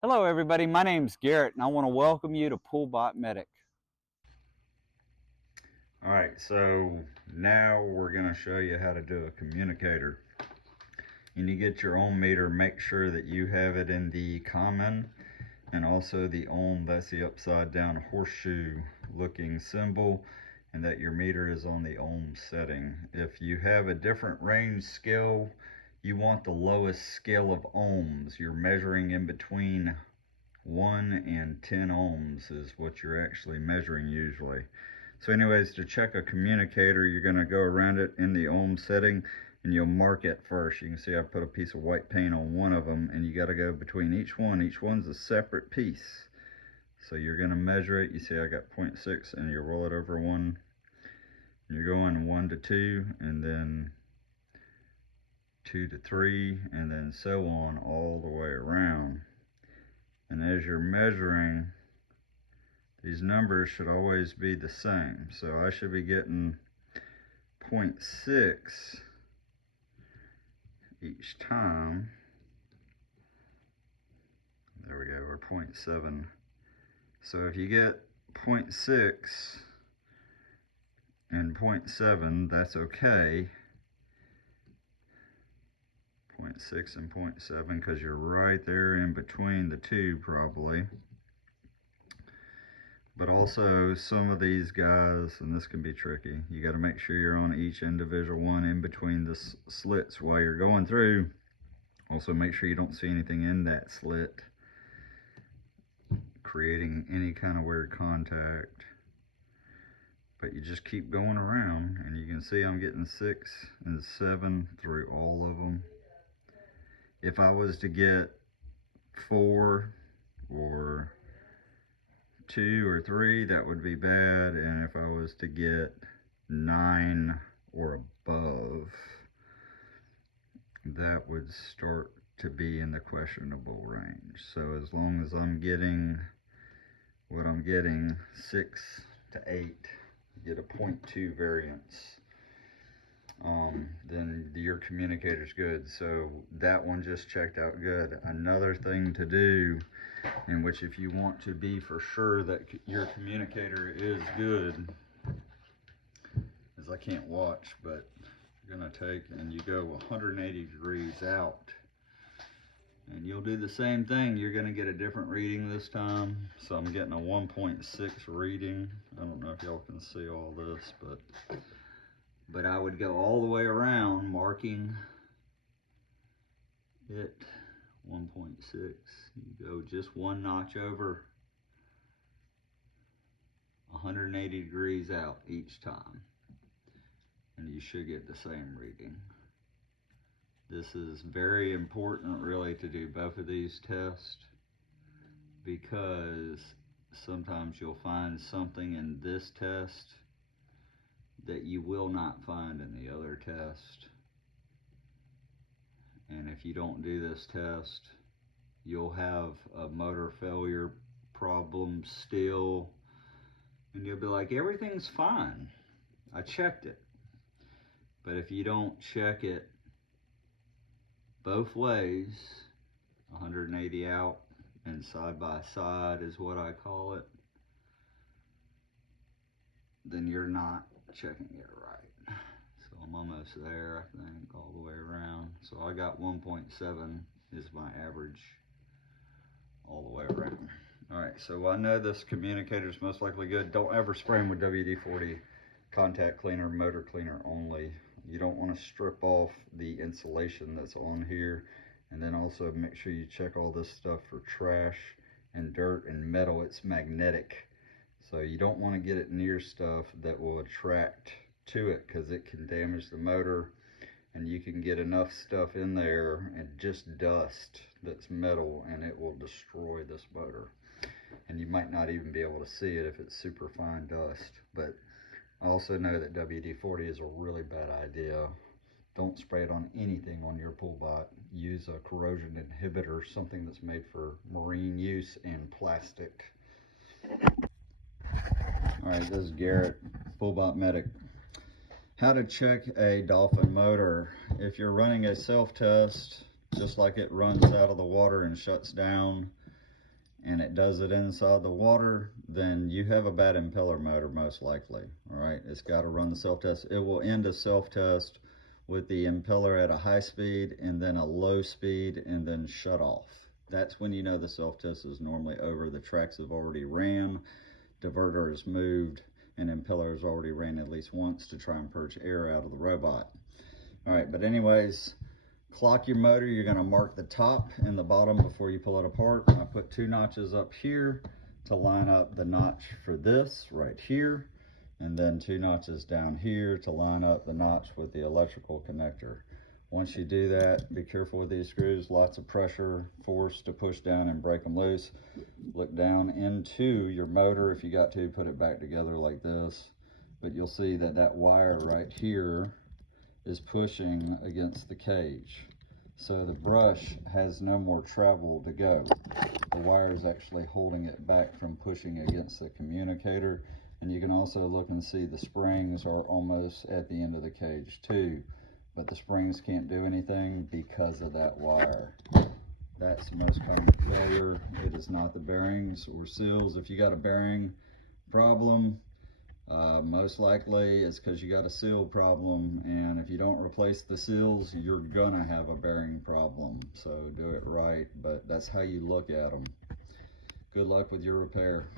Hello everybody, my name's Garrett and I want to welcome you to Poolbot Medic. Alright, so now we're going to show you how to do a communicator. And you get your ohm meter, make sure that you have it in the common and also the ohm, that's the upside down horseshoe looking symbol, and that your meter is on the ohm setting. If you have a different range scale, you want the lowest scale of ohms. You're measuring in between 1 and 10 ohms is what you're actually measuring usually. So anyways, to check a communicator, you're going to go around it in the ohm setting and you'll mark it first. You can see I put a piece of white paint on one of them, and you got to go between each one. Each one's a separate piece. So you're going to measure it. You see I got 0.6, and you roll it over one. And you're going 1 to 2, and then 2 to 3, and then so on all the way around. And as you're measuring, these numbers should always be the same. So I should be getting 0.6 each time. There we go, we're 0.7. So if you get 0.6 and 0.7, that's okay. 0.6 and 0.7, because you're right there in between the two probably. But also some of these guys, and this can be tricky, you got to make sure you're on each individual one in between the slits while you're going through. Also make sure you don't see anything in that slit creating any kind of weird contact. But you just keep going around, and you can see I'm getting 6 and 7 through all of them. If I was to get 4 or 2 or 3, that would be bad. And if I was to get 9 or above, that would start to be in the questionable range. So as long as I'm getting what I'm getting, 6 to 8, you get a 0.2 variance, then your communicator's good. So that one just checked out good. Another thing to do, in which if you want to be for sure that your communicator is good, is I can't watch, but you're gonna take and you go 180 degrees out, and you'll do the same thing. You're gonna get a different reading this time. So I'm getting a 1.6 reading. I don't know if y'all can see all this, but I would go all the way around marking it 1.6. You go just one notch over, 180 degrees out each time, and you should get the same reading. This is very important really to do both of these tests, because sometimes you'll find something in this test that you will not find in the other test. And if you don't do this test, you'll have a motor failure problem still, and you'll be like, everything's fine, I checked it. But if you don't check it both ways, 180 out and side by side is what I call it, then you're not checking it right. So I'm almost there, I think, all the way around. So I got 1.7 is my average all the way around. All right, so I know this communicator is most likely good. Don't ever spray them with WD-40 contact cleaner, motor cleaner only. You don't want to strip off the insulation that's on here. And then also make sure you check all this stuff for trash and dirt and metal. It's magnetic, so you don't want to get it near stuff that will attract to it, because it can damage the motor. And you can get enough stuff in there and just dust that's metal, and it will destroy this motor. And you might not even be able to see it if it's super fine dust. But I also know that WD-40 is a really bad idea. Don't spray it on anything on your pool bot. Use a corrosion inhibitor, something that's made for marine use, and plastic. All right, this is Garrett, Poolbot Medic. How to check a Dolphin motor. If you're running a self-test, just like it runs out of the water and shuts down, and it does it inside the water, then you have a bad impeller motor most likely. All right, it's got to run the self-test. It will end a self-test with the impeller at a high speed and then a low speed and then shut off. That's when you know the self-test is normally over. The tracks have already ran, diverter is moved, and impeller has already ran at least once to try and purge air out of the robot. All right, but anyways, clock your motor. You're going to mark the top and the bottom before you pull it apart. I put 2 notches up here to line up the notch for this right here, and then 2 notches down here to line up the notch with the electrical connector. Once you do that, be careful with these screws. Lots of pressure, force to push down and break them loose. Look down into your motor. If you got to, put it back together like this, but you'll see that that wire right here is pushing against the cage. So the brush has no more travel to go. The wire is actually holding it back from pushing against the communicator. And you can also look and see the springs are almost at the end of the cage too. But the springs can't do anything because of that wire. That's the most common failure. It is not the bearings or seals. If you got a bearing problem, most likely it's because you got a seal problem, and if you don't replace the seals, you're gonna have a bearing problem. So do it right, but that's how you look at them. Good luck with your repair.